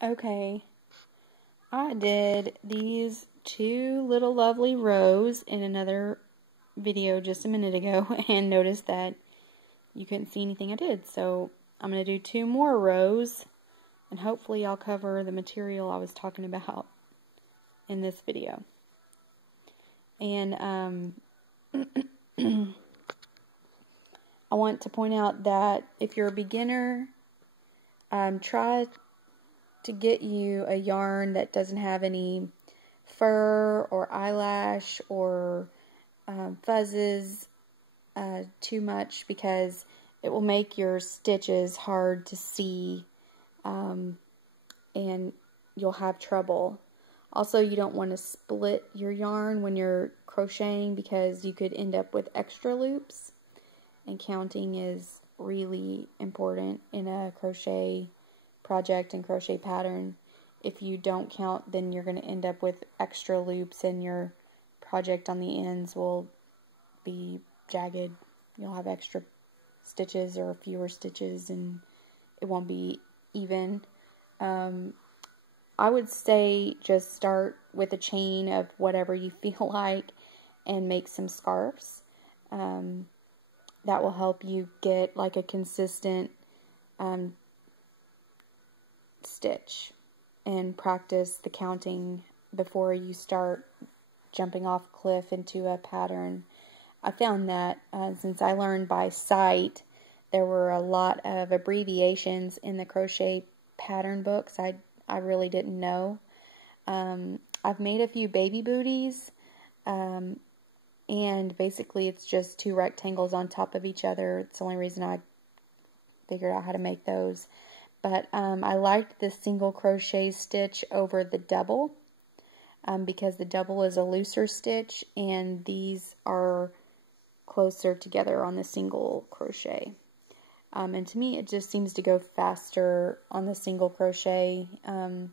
Okay, I did these two little lovely rows in another video just a minute ago and noticed that you couldn't see anything I did. So I'm going to do two more rows and hopefully I'll cover the material I was talking about in this video. And I want to point out that if you're a beginner, try to get you a yarn that doesn't have any fur or eyelash or fuzzes too much, because it will make your stitches hard to see and you'll have trouble. Also, you don't want to split your yarn when you're crocheting because you could end up with extra loops, and counting is really important in a crochet project and crochet pattern. If you don't count, then you're going to end up with extra loops and your project on the ends will be jagged. You'll have extra stitches or fewer stitches and it won't be even. I would say just start with a chain of whatever you feel like and make some scarves. That will help you get like a consistent stitch and practice the counting before you start jumping off a cliff into a pattern. I found that since I learned by sight, there were a lot of abbreviations in the crochet pattern books I really didn't know. I've made a few baby booties, and basically it's just two rectangles on top of each other. It's the only reason I figured out how to make those. But I liked the single crochet stitch over the double because the double is a looser stitch and these are closer together on the single crochet. And to me it just seems to go faster on the single crochet. And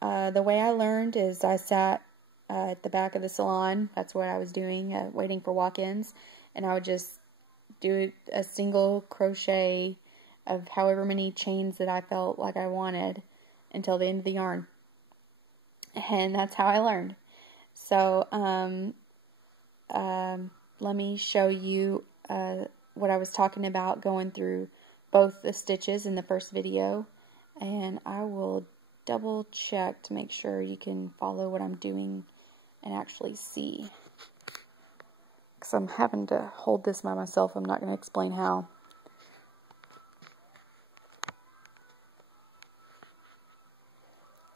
the way I learned is I sat at the back of the salon. That's what I was doing, waiting for walk-ins, and I would just do a single crochet of however many chains that I felt like I wanted until the end of the yarn, and that's how I learned. So let me show you what I was talking about going through both the stitches in the first video, and I will double check to make sure you can follow what I'm doing and actually see, because I'm having to hold this by myself. I'm not going to explain how.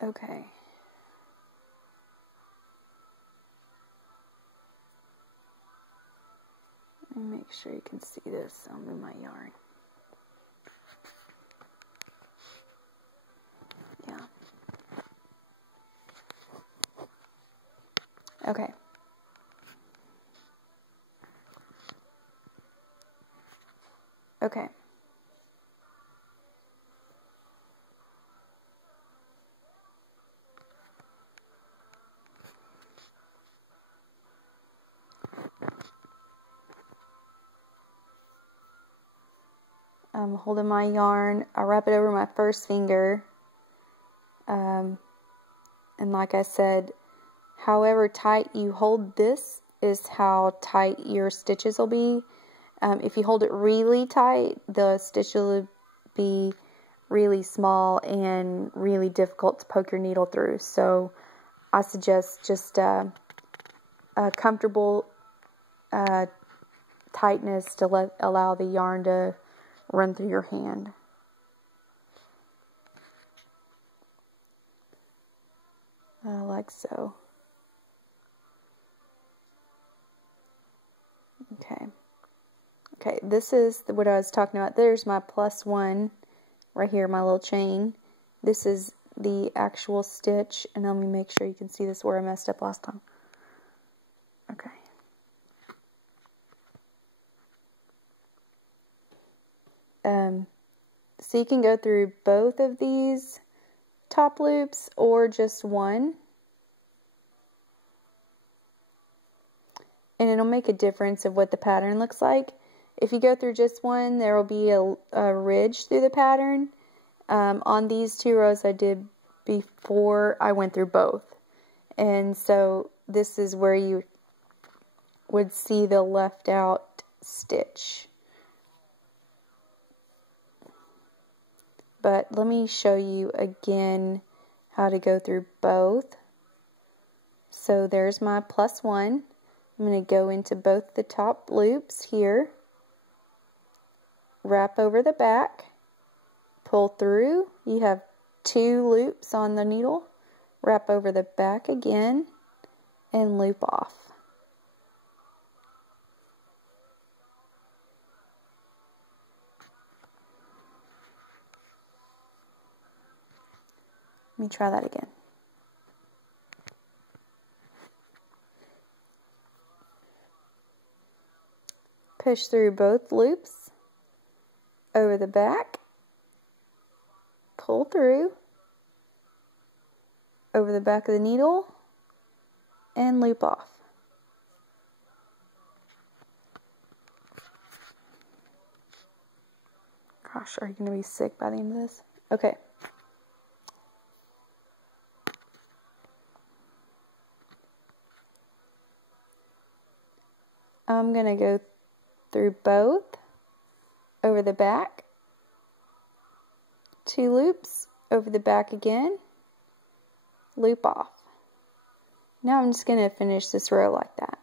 Okay. Let me make sure you can see this. I'll move my yarn. Yeah. Okay. Okay. I'm holding my yarn. I wrap it over my first finger. And like I said, however tight you hold this is how tight your stitches will be. If you hold it really tight, the stitch will be really small and really difficult to poke your needle through. So I suggest just a comfortable tightness to allow the yarn to run through your hand. Like so. Okay. Okay, this is what I was talking about. There's my +1 right here, my little chain. This is the actual stitch, and let me make sure you can see this where I messed up last time. Okay. So you can go through both of these top loops or just one, and it'll make a difference of what the pattern looks like. If you go through just one, there will be a ridge through the pattern, On these 2 rows I did before I went through both. And so this is where you would see the left out stitch. But let me show you again how to go through both. So there's my +1. I'm going to go into both the top loops here, wrap over the back, pull through. You have 2 loops on the needle, wrap over the back again, and loop off. Let me try that again. Push through both loops, over the back, pull through, over the back of the needle, and loop off. Gosh, are you going to be sick by the end of this? Okay. I'm going to go through both, over the back, 2 loops, over the back again, loop off. Now I'm just going to finish this row like that.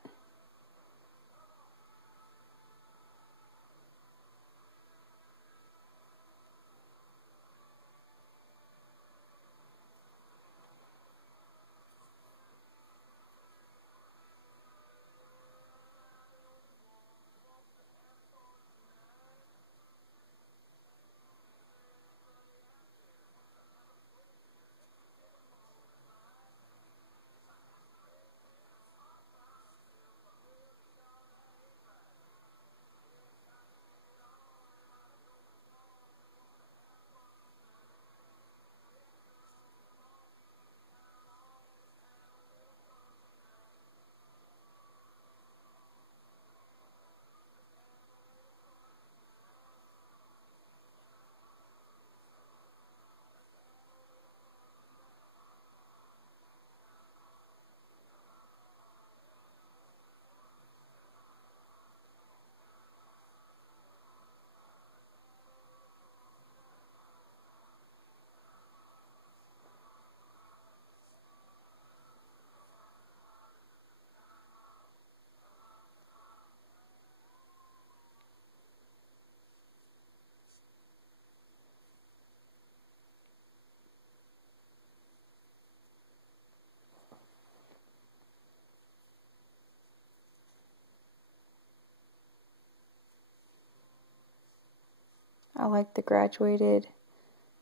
I like the graduated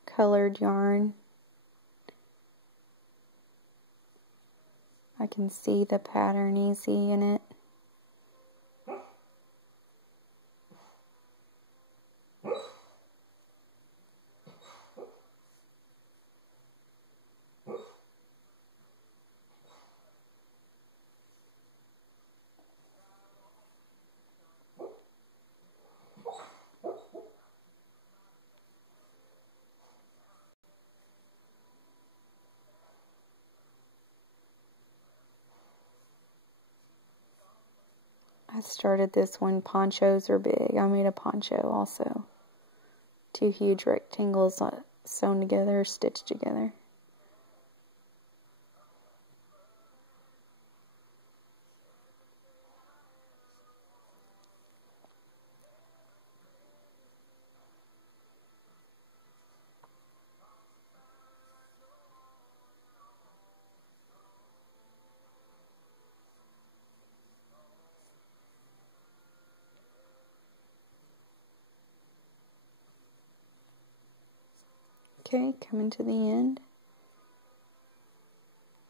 colored yarn. I can see the pattern easy in it. I started this when ponchos are big. I made a poncho also. 2 huge rectangles sewn together, stitched together. Okay, coming to the end.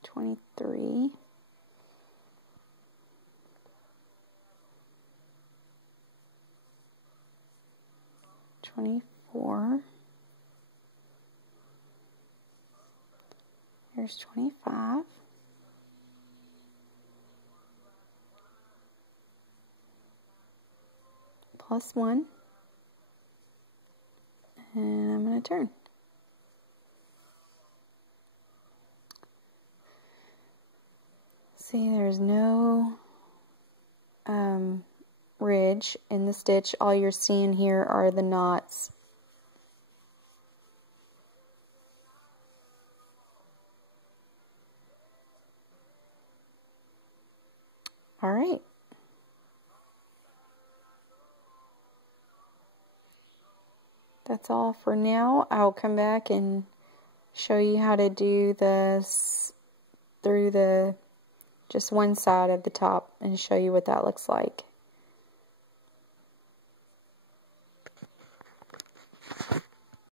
23. 24. Here's 25. +1. And I'm going to turn. See, there's no ridge in the stitch. All you're seeing here are the knots. All right. That's all for now. I'll come back and show you how to do this through the just one side of the top and show you what that looks like.